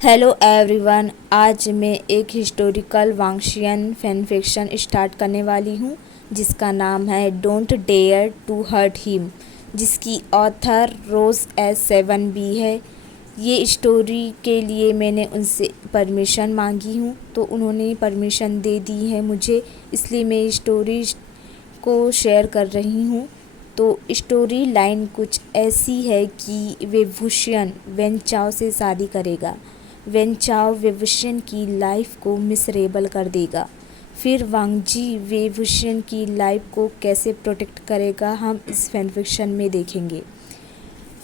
Hello everyone. आज मैं एक historical Wangxian fan fiction start करने वाली हूँ जिसका नाम है don't dare to hurt him, जिसकी author Rose S seven B है। ये स्टोरी के लिए मैंने उनसे परमिशन मांगी हूँ तो उन्होंने परमिशन दे दी है मुझे, इसलिए मैं स्टोरी को शेयर कर रही हूँ। तो स्टोरी लाइन कुछ ऐसी है कि विभूषण वेन चाओ से शादी करेगा। वेन चाओ विभूषण की लाइफ को मिसरेबल कर देगा। फिर वांगजी विभूषण की लाइफ को कैसे प्रोटेक्ट करेगा, हम इस फैनफिक्शन में देखेंगे।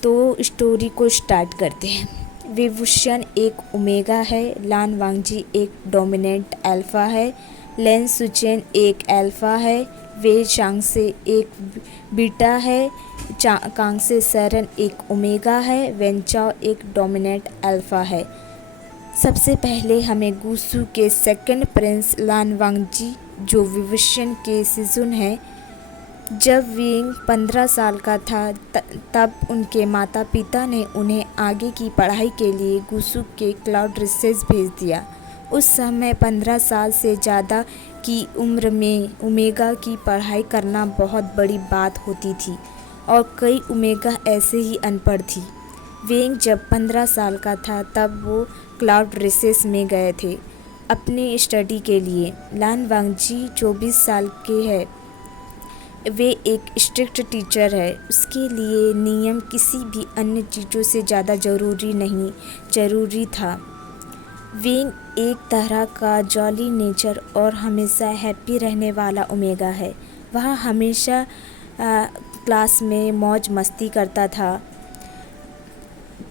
तो स्टोरी को स्टार्ट करते हैं। विभूषण एक ओमेगा है, लान वांगजी एक डोमिनेंट अल्फा है, लेन सुचेन एक अल्फा है, वे चांगसे एक बीटा है, कांगसे सरन एक ओमेगा है, वेंचाओ एक डोमिनेंट अल्फा है। सबसे पहले हमें गुसू के सेकंड प्रिंस लान वांगजी, जो विभूषण के सिजुन है, जब विंग 15 साल का था तब उनके माता पिता ने उन्हें आगे की पढ़ाई के लिए गुसू के क्लाउड रिसेस भेज दिया। उस समय 15 साल से ज़्यादा की उम्र में ओमेगा की पढ़ाई करना बहुत बड़ी बात होती थी और कई ओमेगा ऐसे ही अनपढ़ थी। वेंग जब 15 साल का था तब वो क्लाउड रिसेस में गए थे अपनी स्टडी के लिए। लान वांगजी 24 साल के है। वे एक स्ट्रिक्ट टीचर है, उसके लिए नियम किसी भी अन्य चीज़ों से ज़्यादा ज़रूरी था। वेंग एक तरह का जॉली नेचर और हमेशा हैप्पी रहने वाला ओमेगा है। वह हमेशा क्लास में मौज मस्ती करता था।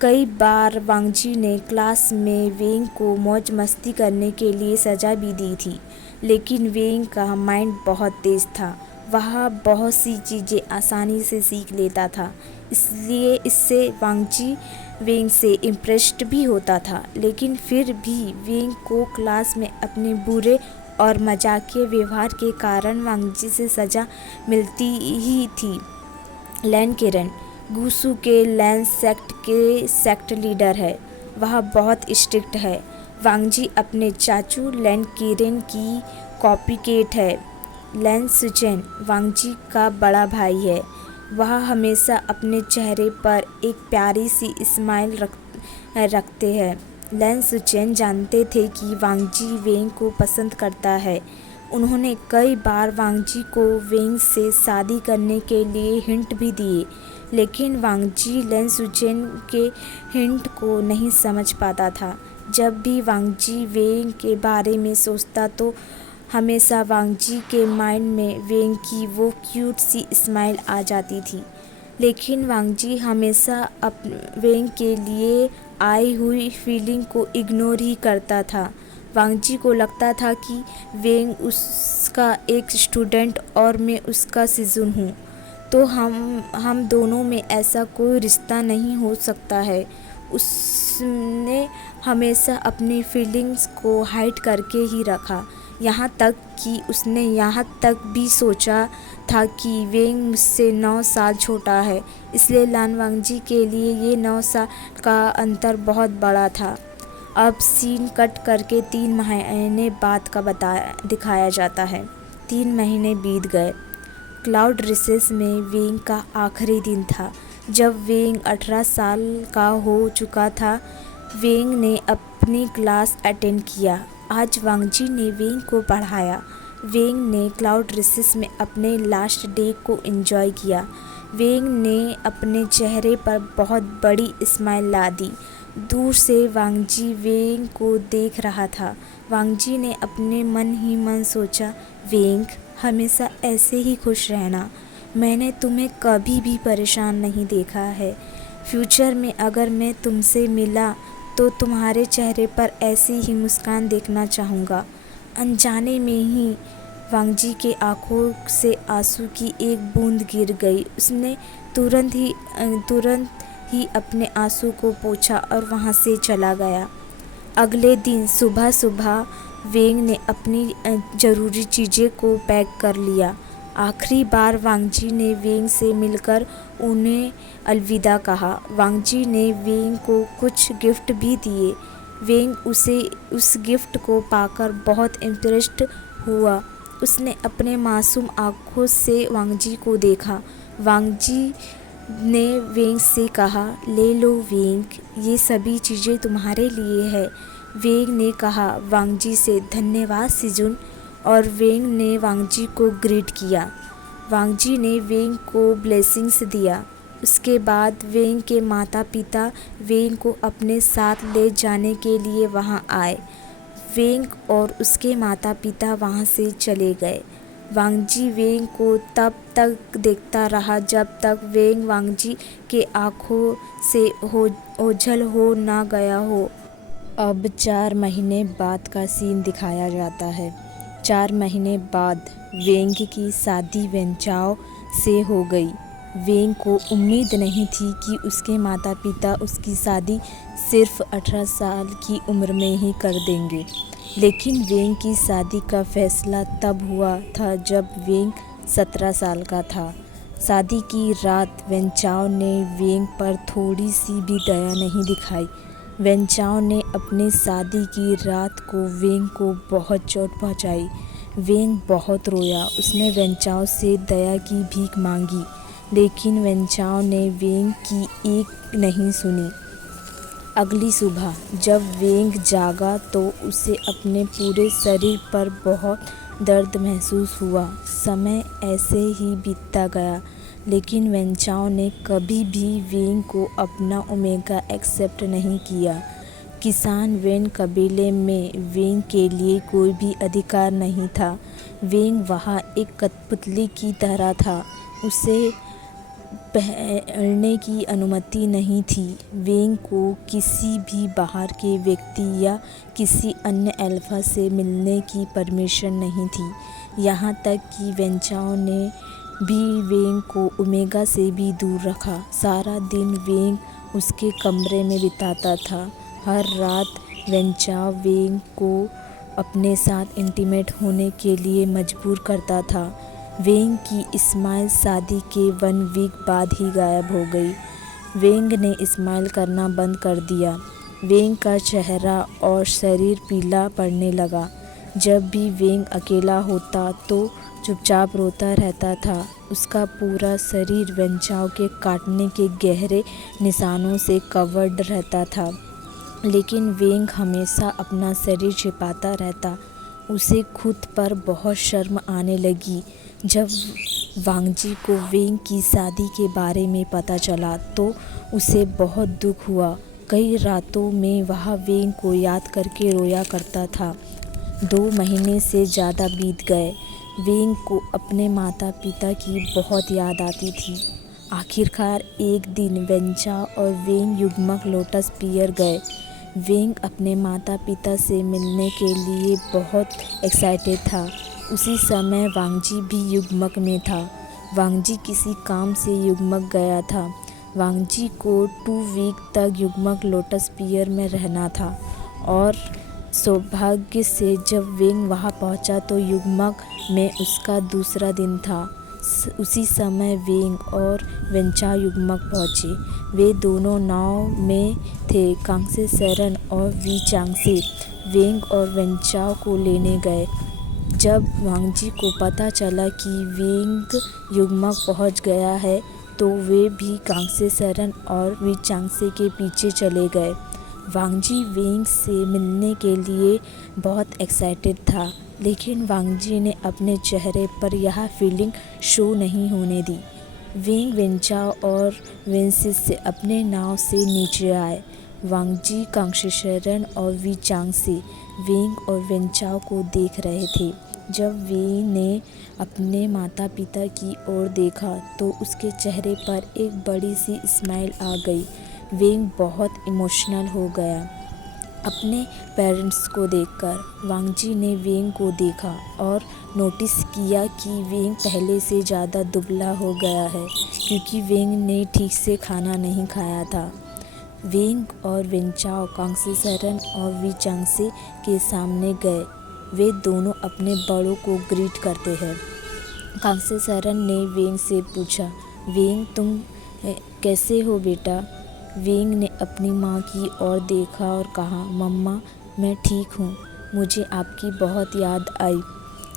कई बार वांगजी ने क्लास में वेंग को मौज मस्ती करने के लिए सज़ा भी दी थी, लेकिन वेंग का माइंड बहुत तेज़ था। वह बहुत सी चीज़ें आसानी से सीख लेता था, इसलिए इससे वांगजी वेंग से इम्प्रेस्ड भी होता था। लेकिन फिर भी वेंग को क्लास में अपने बुरे और मजाकिया व्यवहार के कारण वांगजी से सज़ा मिलती ही थी। लैन किरण गुसू के लैन सेक्ट के सेक्ट लीडर है। वह बहुत स्ट्रिक्ट है। वांगजी अपने चाचू लैन किरण की कॉपीकेट है। लैन सुचेन वांगजी का बड़ा भाई है। वह हमेशा अपने चेहरे पर एक प्यारी सी स्माइल रखते हैं। लैन सुचेन जानते थे कि वांगजी वेंग को पसंद करता है। उन्होंने कई बार वांगजी को वेंग से शादी करने के लिए हिंट भी दिए, लेकिन वांगजी लैन सुचेन के हिंट को नहीं समझ पाता था। जब भी वांगजी वेंग के बारे में सोचता तो हमेशा वांगजी के माइंड में वेंग की वो क्यूट सी स्माइल आ जाती थी। लेकिन वांगजी हमेशा वेंग के लिए आई हुई फीलिंग को इग्नोर ही करता था। वांगजी को लगता था कि वेंग उसका एक स्टूडेंट और मैं उसका सिजुन हूँ, तो हम दोनों में ऐसा कोई रिश्ता नहीं हो सकता है। उसने हमेशा अपनी फीलिंग्स को हाइड करके ही रखा, यहाँ तक कि उसने यहाँ तक भी सोचा था कि वेंग मुझसे 9 साल छोटा है, इसलिए लान वांगजी के लिए ये 9 साल का अंतर बहुत बड़ा था। अब सीन कट करके 3 महीने बाद का दिखाया जाता है। 3 महीने बीत गए। क्लाउड रिसेस में वेंग का आखिरी दिन था। जब वेंग 18 साल का हो चुका था, वेंग ने अपनी क्लास अटेंड किया। आज वांगजी ने वेंग को पढ़ाया। वेंग ने क्लाउड रिसेस में अपने लास्ट डे को एंजॉय किया। वेंग ने अपने चेहरे पर बहुत बड़ी स्माइल ला दी। दूर से वांगजी वेंग को देख रहा था। वांगजी ने अपने मन ही मन सोचा, वेंग हमेशा ऐसे ही खुश रहना। मैंने तुम्हें कभी भी परेशान नहीं देखा है। फ्यूचर में अगर मैं तुमसे मिला तो तुम्हारे चेहरे पर ऐसी ही मुस्कान देखना चाहूँगा। अनजाने में ही वांगजी के आंखों से आंसू की एक बूंद गिर गई। उसने तुरंत ही अपने आंसू को पोंछा और वहाँ से चला गया। अगले दिन सुबह सुबह वेंग ने अपनी ज़रूरी चीज़ें को पैक कर लिया। आखिरी बार वांगजी ने वेंग से मिलकर उन्हें अलविदा कहा। वांगजी ने वेंग को कुछ गिफ्ट भी दिए। वेंग उस गिफ्ट को पाकर बहुत इम्प्रेस्ड हुआ। उसने अपने मासूम आँखों से वांगजी को देखा। वांगजी ने वेंग से कहा, ले लो वेंग, ये सभी चीज़ें तुम्हारे लिए है। वेंग ने कहा वांगजी से, धन्यवाद सिजुन, और वेंग ने वांगजी को ग्रीट किया। वांगजी ने वेंग को ब्लेसिंग्स दिया। उसके बाद वेंग के माता पिता वेंग को अपने साथ ले जाने के लिए वहाँ आए। वेंग और उसके माता पिता वहाँ से चले गए। वांगजी वेंग को तब तक देखता रहा जब तक वेंग वांगजी के आँखों से ओझल हो ना गया हो। अब 4 महीने बाद का सीन दिखाया जाता है। 4 महीने बाद वेंग की शादी वेंचाओ से हो गई। वेंग को उम्मीद नहीं थी कि उसके माता पिता उसकी शादी सिर्फ 18 साल की उम्र में ही कर देंगे, लेकिन वेंग की शादी का फैसला तब हुआ था जब वेंग 17 साल का था। शादी की रात वेंचाओ ने वेंग पर थोड़ी सी भी दया नहीं दिखाई। वेंचाओ ने अपनी शादी की रात को वेंग को बहुत चोट पहुंचाई। वेंग बहुत रोया। उसने वेंचाओ से दया की भीख मांगी, लेकिन वेंचाओ ने वेंग की एक नहीं सुनी। अगली सुबह जब वेंग जागा तो उसे अपने पूरे शरीर पर बहुत दर्द महसूस हुआ। समय ऐसे ही बीतता गया, लेकिन वेंचाओ ने कभी भी वेंग को अपना ओमेगा एक्सेप्ट नहीं किया। किसान वेन कबीले में वेंग के लिए कोई भी अधिकार नहीं था। वेंग वहाँ एक कठपुतली की तरह था। उसे पहनने की अनुमति नहीं थी। वेंग को किसी भी बाहर के व्यक्ति या किसी अन्य अल्फा से मिलने की परमिशन नहीं थी। यहाँ तक कि वेंचाओ ने भी वेंग को ओमेगा से भी दूर रखा। सारा दिन वेंग उसके कमरे में बिताता था। हर रात वेंचाओ वेंग को अपने साथ इंटीमेट होने के लिए मजबूर करता था। वेंग की स्माइल शादी के 1 वीक बाद ही गायब हो गई। वेंग ने स्माइल करना बंद कर दिया। वेंग का चेहरा और शरीर पीला पड़ने लगा। जब भी वेंग अकेला होता तो चुपचाप रोता रहता था। उसका पूरा शरीर वेंचाओ के काटने के गहरे निशानों से कवर्ड रहता था, लेकिन वेंग हमेशा अपना शरीर छिपाता रहता। उसे खुद पर बहुत शर्म आने लगी। जब वांगजी को वेंग की शादी के बारे में पता चला तो उसे बहुत दुख हुआ। कई रातों में वह वेंग को याद करके रोया करता था। 2 महीने से ज़्यादा बीत गए। वेंग को अपने माता पिता की बहुत याद आती थी। आखिरकार एक दिन वेंचाओ और वेंग युग्मक लोटस पियर गए। वेंग अपने माता पिता से मिलने के लिए बहुत एक्साइटेड था। उसी समय वांगजी भी युग्मक में था। वांगजी किसी काम से युग्मक गया था। वांगजी को 2 वीक तक युग्मक लोटस पियर में रहना था, और सौभाग्य से जब वेंग वहां पहुंचा तो युग्मक में उसका दूसरा दिन था। उसी समय वेंग और वेंचाओ युग्मक पहुंचे। वे दोनों नाव में थे। कांग्से सरन और वी चांगसे वेंग और वेंचाओ को लेने गए। जब वांगजी को पता चला कि वेंग युग्मक पहुंच गया है तो वे भी कांग्से सरन और वी चांगसे के पीछे चले गए। वांगजी वेंग से मिलने के लिए बहुत एक्साइटेड था, लेकिन वांगजी ने अपने चेहरे पर यह फीलिंग शो नहीं होने दी। वेंग वेंचाओ और वेंसिस से अपने नाव से नीचे आए। वांगजी कांग्से सरन और वी चांगसे वेंग और वेंचाओ को देख रहे थे। जब वेंग ने अपने माता पिता की ओर देखा तो उसके चेहरे पर एक बड़ी सी स्माइल आ गई। वेंग बहुत इमोशनल हो गया अपने पेरेंट्स को देखकर। वांगजी ने वेंग को देखा और नोटिस किया कि वेंग पहले से ज़्यादा दुबला हो गया है, क्योंकि वेंग ने ठीक से खाना नहीं खाया था। वेंग और वेंचाओ कांग्से सरन और वी चांगसे के सामने गए। वे दोनों अपने बड़ों को ग्रीट करते हैं। कांग्से सरन ने वेंग से पूछा, वेंग तुम कैसे हो बेटा? वेंग ने अपनी माँ की ओर देखा और कहा, मम्मा मैं ठीक हूँ, मुझे आपकी बहुत याद आई।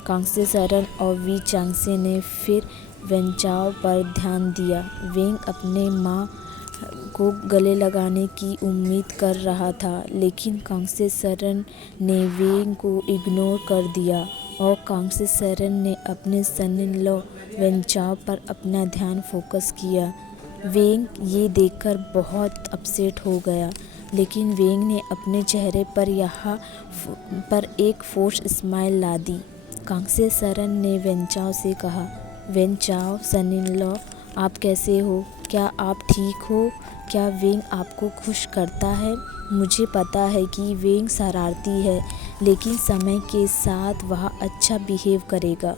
कांग्से सरन और वी चांगसे ने फिर वेंचाओ पर ध्यान दिया। वेंग अपने माँ को गले लगाने की उम्मीद कर रहा था, लेकिन कांग्से सरन ने वेंग को इग्नोर कर दिया और कांग्से सरन ने अपने सन इन लॉ वेंचाओ पर अपना ध्यान फोकस किया। वेंग ये देखकर बहुत अपसेट हो गया, लेकिन वेंग ने अपने चेहरे पर यहाँ पर एक फोर्स स्माइल ला दी। कांग्से सरन ने वेंचाओ से कहा, वेंचाओ सन इन लॉ, आप कैसे हो? क्या आप ठीक हो? क्या वेंग आपको खुश करता है? मुझे पता है कि वेंग शरारती है, लेकिन समय के साथ वह अच्छा बिहेव करेगा।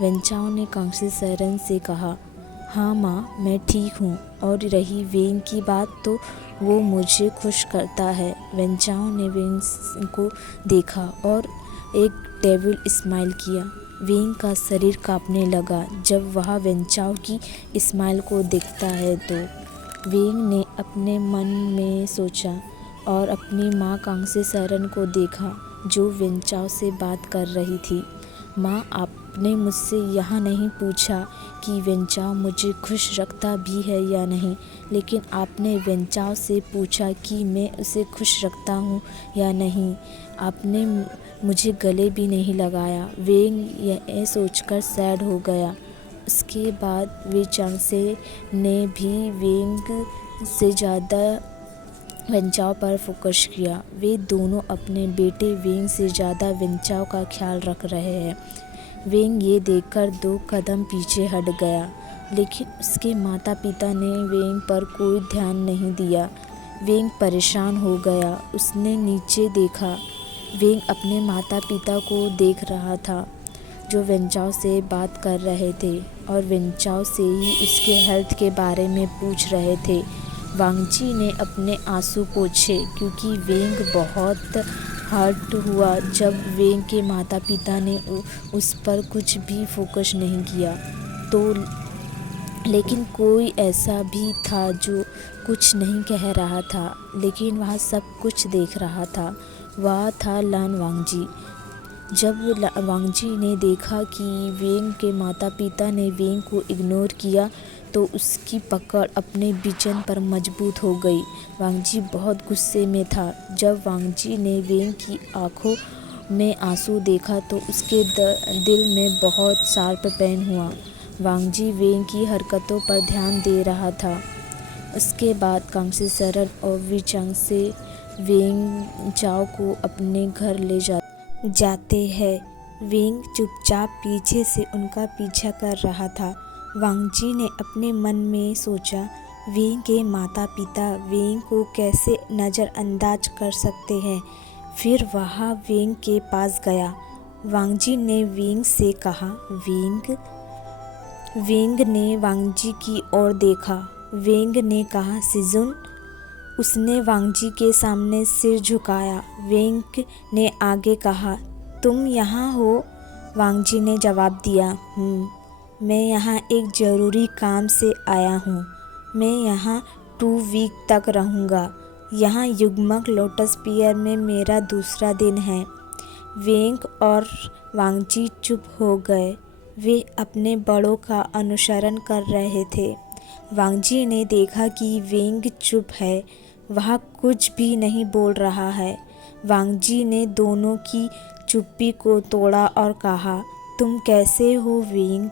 वेंचाओ ने कांग्से सरन से कहा, हाँ माँ, मैं ठीक हूँ, और रही वेंग की बात तो वो मुझे खुश करता है। वेंचाओ ने वेंग को देखा और एक डेविल स्माइल किया। वेंग का शरीर कांपने लगा जब वह वेंचाओ की स्माइल को देखता है तो। वेंग ने अपने मन में सोचा और अपनी माँ कांग्से सरन को देखा जो वेंचाओ से बात कर रही थी। माँ, आपने मुझसे यह नहीं पूछा कि वेंचाओ मुझे खुश रखता भी है या नहीं, लेकिन आपने वेंचाओ से पूछा कि मैं उसे खुश रखता हूँ या नहीं। आपने मुझे गले भी नहीं लगाया। वेंग यह सोचकर सैड हो गया। उसके बाद वी चांगसे ने भी वेंग से ज़्यादा वेंचाओ पर फोकस किया। वे दोनों अपने बेटे वेंग से ज़्यादा वेंचाओ का ख्याल रख रहे हैं। वेंग ये देखकर 2 कदम पीछे हट गया, लेकिन उसके माता पिता ने वेंग पर कोई ध्यान नहीं दिया। वेंग परेशान हो गया। उसने नीचे देखा। वेंग अपने माता पिता को देख रहा था जो वेंचाओ से बात कर रहे थे और वेंचाओ से ही उसके हेल्थ के बारे में पूछ रहे थे। वांगजी ने अपने आंसू पोंछे क्योंकि वेंग बहुत हर्ट हुआ जब वेंग के माता पिता ने उस पर कुछ भी फोकस नहीं किया। तो लेकिन कोई ऐसा भी था जो कुछ नहीं कह रहा था, लेकिन वह सब कुछ देख रहा था। वह था लन वांगजी। जब वांगजी ने देखा कि वेंग के माता पिता ने वेंग को इग्नोर किया तो उसकी पकड़ अपने विजन पर मजबूत हो गई। वांगजी बहुत गुस्से में था। जब वांगजी ने वेंग की आंखों में आंसू देखा तो उसके दिल में बहुत शार्प पेन हुआ। वांगजी वेंग की हरकतों पर ध्यान दे रहा था। उसके बाद कांग्से सरन और वी चांगसे वेंचाओ को अपने घर ले जाते हैं। वेंग चुपचाप पीछे से उनका पीछा कर रहा था। वांगजी ने अपने मन में सोचा, वेंग के माता पिता वेंग को कैसे नज़रअंदाज कर सकते हैं। फिर वह वेंग के पास गया। वांगजी ने वेंग से कहा, वेंग। वेंग ने वांगजी की ओर देखा। वेंग ने कहा, सिजुन। उसने वांगजी के सामने सिर झुकाया। वेंग ने आगे कहा, तुम यहाँ हो? वांगजी ने जवाब दिया, मैं यहाँ एक ज़रूरी काम से आया हूँ। मैं यहाँ 2 वीक तक रहूँगा। यहाँ युग्मक लोटस पियर में मेरा दूसरा दिन है। वेंग और वांगजी चुप हो गए। वे अपने बड़ों का अनुसरण कर रहे थे। वांगजी ने देखा कि वेंग चुप है, वह कुछ भी नहीं बोल रहा है। वांगजी ने दोनों की चुप्पी को तोड़ा और कहा, तुम कैसे हो वेंग?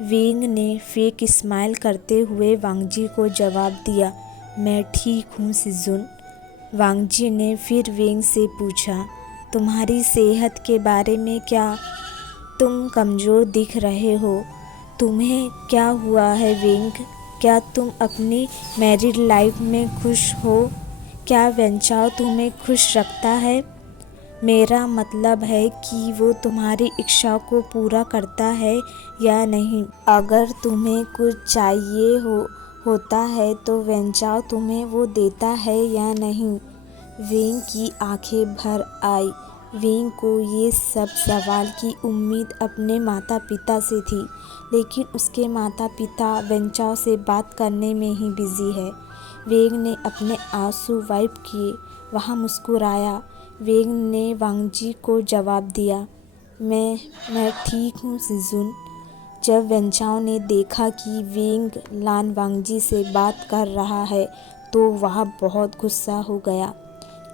वेंग ने फेक स्माइल करते हुए वांगजी को जवाब दिया, मैं ठीक हूँ सिजुन। वांगजी ने फिर वेंग से पूछा, तुम्हारी सेहत के बारे में क्या? तुम कमज़ोर दिख रहे हो। तुम्हें क्या हुआ है वेंग? क्या तुम अपनी मैरिड लाइफ में खुश हो? क्या वेंचाओ तुम्हें खुश रखता है? मेरा मतलब है कि वो तुम्हारी इच्छाओं को पूरा करता है या नहीं। अगर तुम्हें कुछ चाहिए होता है तो वेंचाओ तुम्हें वो देता है या नहीं। वेंग की आंखें भर आई। वेंग को ये सब सवाल की उम्मीद अपने माता पिता से थी, लेकिन उसके माता पिता वेंचाओ से बात करने में ही बिजी है। वेंग ने अपने आंसू वाइप किए। वह मुस्कुराया। वेंग ने वांगजी को जवाब दिया, मैं ठीक हूँ शिजुन। जब वेंचाओ ने देखा कि वेंग लान वांगजी से बात कर रहा है तो वह बहुत गुस्सा हो गया,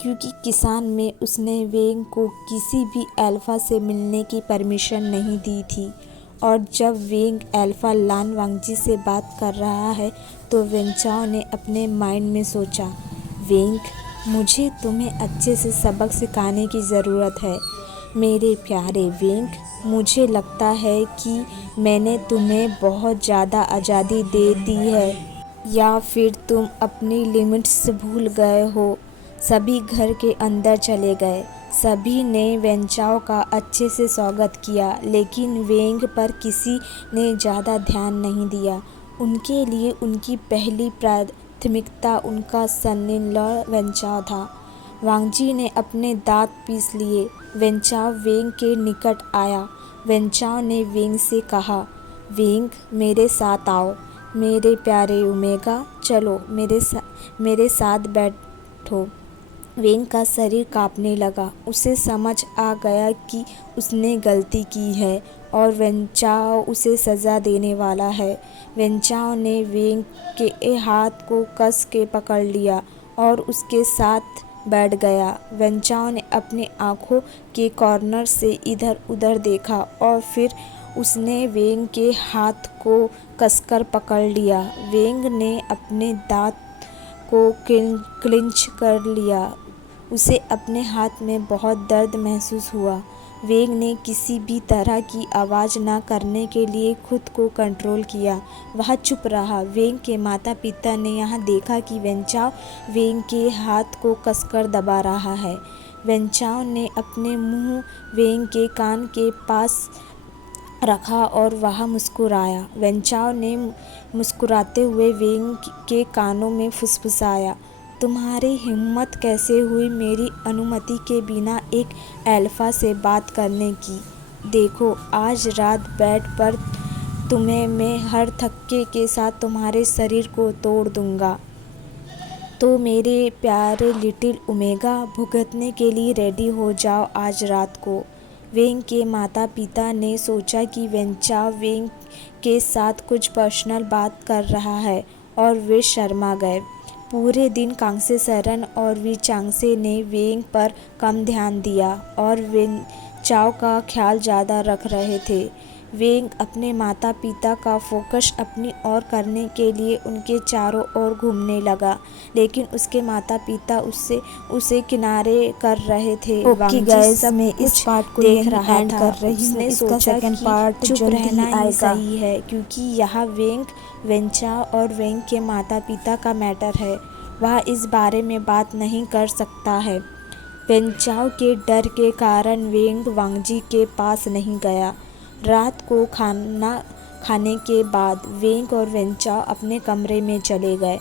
क्योंकि किसान में उसने वेंग को किसी भी अल्फा से मिलने की परमिशन नहीं दी थी। और जब वेंग अल्फा लान वांगजी से बात कर रहा है तो वेंचाओ ने अपने माइंड में सोचा, वेंग, मुझे तुम्हें अच्छे से सबक सिखाने की ज़रूरत है। मेरे प्यारे वेंग, मुझे लगता है कि मैंने तुम्हें बहुत ज़्यादा आज़ादी दे दी है, या फिर तुम अपनी लिमिट्स भूल गए हो। सभी घर के अंदर चले गए। सभी ने वेंचाओ का अच्छे से स्वागत किया, लेकिन वेंग पर किसी ने ज़्यादा ध्यान नहीं दिया। उनके लिए उनकी पहली प्राथमिकता उनका सन इन लॉ वेंचाओ था। वांगजी ने अपने दांत पीस लिए। वेंचाओ वेंग के निकट आया। वेंचाओ ने वेंग से कहा, वेंग, मेरे साथ आओ। मेरे प्यारे ओमेगा, चलो मेरे साथ बैठो। वेंग का शरीर कांपने लगा। उसे समझ आ गया कि उसने गलती की है और वेंचाओ उसे सज़ा देने वाला है। वेंचाओ ने वेंग के हाथ को कस के पकड़ लिया और उसके साथ बैठ गया। वेंचाओ ने अपनी आँखों के कॉर्नर से इधर उधर देखा और फिर उसने वेंग के हाथ को कसकर पकड़ लिया। वेंग ने अपने दांत को क्लिंच कर लिया। उसे अपने हाथ में बहुत दर्द महसूस हुआ। वेंग ने किसी भी तरह की आवाज़ न करने के लिए खुद को कंट्रोल किया। वह चुप रहा। वेंग के माता पिता ने यहाँ देखा कि वेंचाओ वेंग के हाथ को कसकर दबा रहा है। वेंचाओ ने अपने मुंह वेंग के कान के पास रखा और वह मुस्कुराया। वेंचाओ ने मुस्कुराते हुए वेंग के कानों में फुसफुसाया, तुम्हारी हिम्मत कैसे हुई मेरी अनुमति के बिना एक अल्फा से बात करने की? देखो, आज रात बेड पर तुम्हें मैं हर धक्के के साथ तुम्हारे शरीर को तोड़ दूंगा। तो मेरे प्यारे लिटिल ओमेगा, भुगतने के लिए रेडी हो जाओ आज रात को। वेंग के माता पिता ने सोचा कि वेंचाओ वेंग के साथ कुछ पर्सनल बात कर रहा है और वे शर्मा गए। पूरे दिन कांग्से सरन और वी चांगसे ने वेंग पर कम ध्यान दिया और वेंचाओ का ख्याल ज़्यादा रख रहे थे। वेंग अपने माता पिता का फोकस अपनी ओर करने के लिए उनके चारों ओर घूमने लगा, लेकिन उसके माता पिता उसे किनारे कर रहे थे। ओके गाइस, मैं इस पार्ट को देख यहीं रहा एंड था। कर रही हूँ। उसने इसका सोचा सेकंड कि पार्ट चुप जल्दी रहना ही ही आएगा। सही है, क्योंकि यह वेंग, वेंचाओ और वेंग के माता पिता का मैटर है। वह इस बारे में बात नहीं कर सकता है। वेंचाओ के डर के कारण वेंग वांगजी के पास नहीं गया। रात को खाना खाने के बाद वेंग और वेंचाओ अपने कमरे में चले गए।